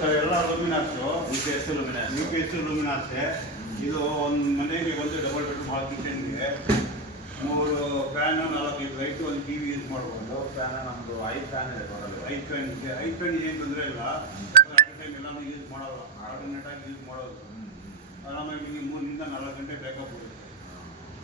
Sir ಎಲ್ಲ ಲೂಮಿನಾಕ್ಸು UPS ಲುಮಿನಾಸ್. UPS ಲೂಮಿನಾಕ್ಸೆ. ಇದು ಒಂದು ಮನೆಗೆ ಬಂದು ಡಬಲ್ ಬೆಡ್ರೂಮ್ ಹಾಲ್ ಕಿಚನ್ಗೆ 3 ಫ್ಯಾನು 4 ಲೈಟು ಒಂದು ಟಿ ವಿ ಯೂಸ್ ಮಾಡ್ಬೋದು. ಫ್ಯಾನ್ ನಮ್ಮದು 5 ಫ್ಯಾನ್ ಇದೆ ಬರೋದು. 5 ಫ್ಯಾನ್ ಇದೆ. 5 ಫ್ಯಾನ್ ಏನು ತೊಂದರೆ ಇಲ್ಲ. ಟೈಮ್ ಎಲ್ಲನೂ ಯೂಸ್ ಮಾಡಲ್ಲ, ಆಲ್ಟರ್ನೇಟಾಗಿ ಯೂಸ್ ಮಾಡೋದು. ಆರಾಮಾಗಿ ನಿಮಗೆ 3 ರಿಂದ 4 ಗಂಟೆ ಬ್ಯಾಕಪ್ ಬರುತ್ತೆ.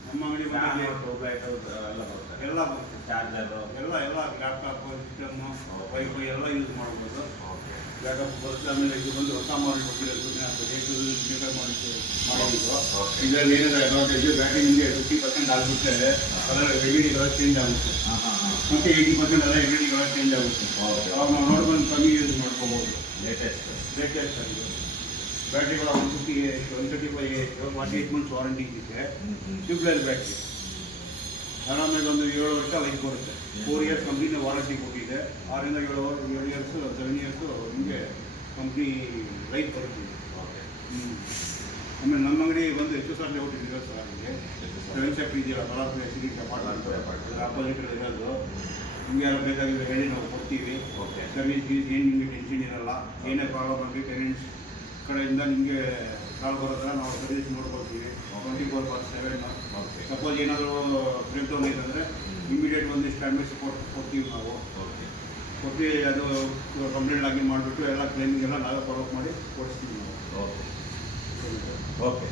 ನಮ್ಮ ಅಂಗಡಿ ಬಂದು ಟ್ಯೂಬ್ಲೈಟು ಎಲ್ಲ ಬರುತ್ತೆ. ಎಲ್ಲ ಬರುತ್ತೆ. ಚಾರ್ಜರು ಎಲ್ಲ ಲ್ಯಾಪ್ಟಾಪು ಸಿಸ್ಟಮ್ಮು ವೈಫೈ ಎಲ್ಲ ಯೂಸ್ ಮಾಡ್ಬೋದು. ಓಕೆ. ಬ್ಯಾಕಪ್ ಬರುತ್ತೆ. ಆಮೇಲೆ ಇದು ಬಂದು ಹೊಸ ಮಾಡಲ್ ಬಂದಿರೋದು ಮಾಡೋದು. ಇದರಲ್ಲಿ ಏನಾದರೂ ಅಡ್ವಾಂಟೇಜು ಬ್ಯಾಟ್ರಿ ನಿಮಗೆ 50% ಆಗಿಬಿಟ್ರೆ colour L E D colour change ಆಗುತ್ತೆ. ಮತ್ತು 80% ಎಲ್ಲ L E D colour change ಆಗುತ್ತೆ. ಅವಾಗ ನಾವು ನೋಡ್ಕೊಂಡು ಕಮ್ಮಿ ಯೂಸ್ ಮಾಡ್ಕೋಬೋದು. ಲೇಟೆಸ್ಟ್ ಆಗಿದೆ. ಬ್ಯಾಟ್ರಿಗಳ 135 48 ಮಂತ್ಸ್ ವಾರಂಟಿ ಇದೆ. ಟ್ಯೂಬ್ಲೆಸ್ ಬ್ಯಾಟ್ರಿ ಆರಾಮಾಗಿ ಒಂದು 7 ವರ್ಷ ಲೈಫ್ ಬರುತ್ತೆ. 4 ಇಯರ್ಸ್ ಕಂಪ್ನಿನ ವಾರಂಟಿ ಕೊಟ್ಟಿದೆ. 6 ರಿಂದ 7 ಇಯರ್ಸ್ 7 ಇಯರ್ಸು ನಿಮಗೆ ಕಂಪ್ನಿ ಲೈಫ್ ಬರುತ್ತೆ. ಆಮೇಲೆ ನಮ್ಮ ಅಂಗಡಿ ಬಂದು HSR ಲೇಔಟ್ ಇದೆ ಸರ್. ಆಗಿದೆ 7 ಸೆಕ್ಟರ್ ಇದೆಯಲ್ಲ, ಕಲಾಪುರ ಸಿಟಿ ಅಪಾರ್ಟ್ಮೆಂಟ್ ಆಪೋಸಿಟ್ ಇರೋದು. ನಿಮಗೆ ಯಾರು ಬೇಕಾಗಿದ್ರೆ ಹೇಳಿ ನಾವು ಕೊಡ್ತೀವಿ. ಸರ್ವಿಸ್ ಫೀಸ್ ಏನು ನಿಮಗೆ ಟೆನ್ಷನ್ ಇರಲ್ಲ. ಏನೇ ಪ್ರಾಬ್ಲಮ್ ಆಗಿ ಪೇರೆಂಟ್ಸ್ ಕಡೆಯಿಂದ ನಿಮಗೆ ಕಾಲ್ ಬರೋದ್ರೆ ನಾವು ಸರ್ವಿಸ್ ನೋಡ್ಕೊಳ್ತೀವಿ 24/7. ಸಪೋಸ್ ಏನಾದರೂ ಬ್ರೇಕ್ ಡೌನ್ ಐತಂದರೆ ಇಮಿಡಿಯೇಟ್ ಒಂದು ಸ್ಟ್ಯಾಂಡರ್ಡ್ ಸಪೋರ್ಟ್ ಕೊಡ್ತೀವಿ ನಾವು. ಕೊಟ್ಟು ಅದು ಕಂಪ್ಲೇಂಟ್ ಆಗಿ ಮಾಡಿಬಿಟ್ಟು ಎಲ್ಲ ಕ್ಲೈಮಿಗೆಲ್ಲ ನಾವೇ ಫಾಲೋಅಪ್ ಮಾಡಿ ಕೊಡಿಸ್ತೀವಿ ನಾವು. ಓಕೆ.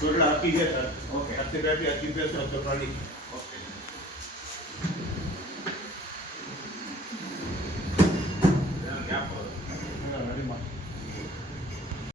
ಟೋಟಲ್ 10 ಇದೆ sir. Okay. 10 battery 10 GPS 10 trolley. Okay.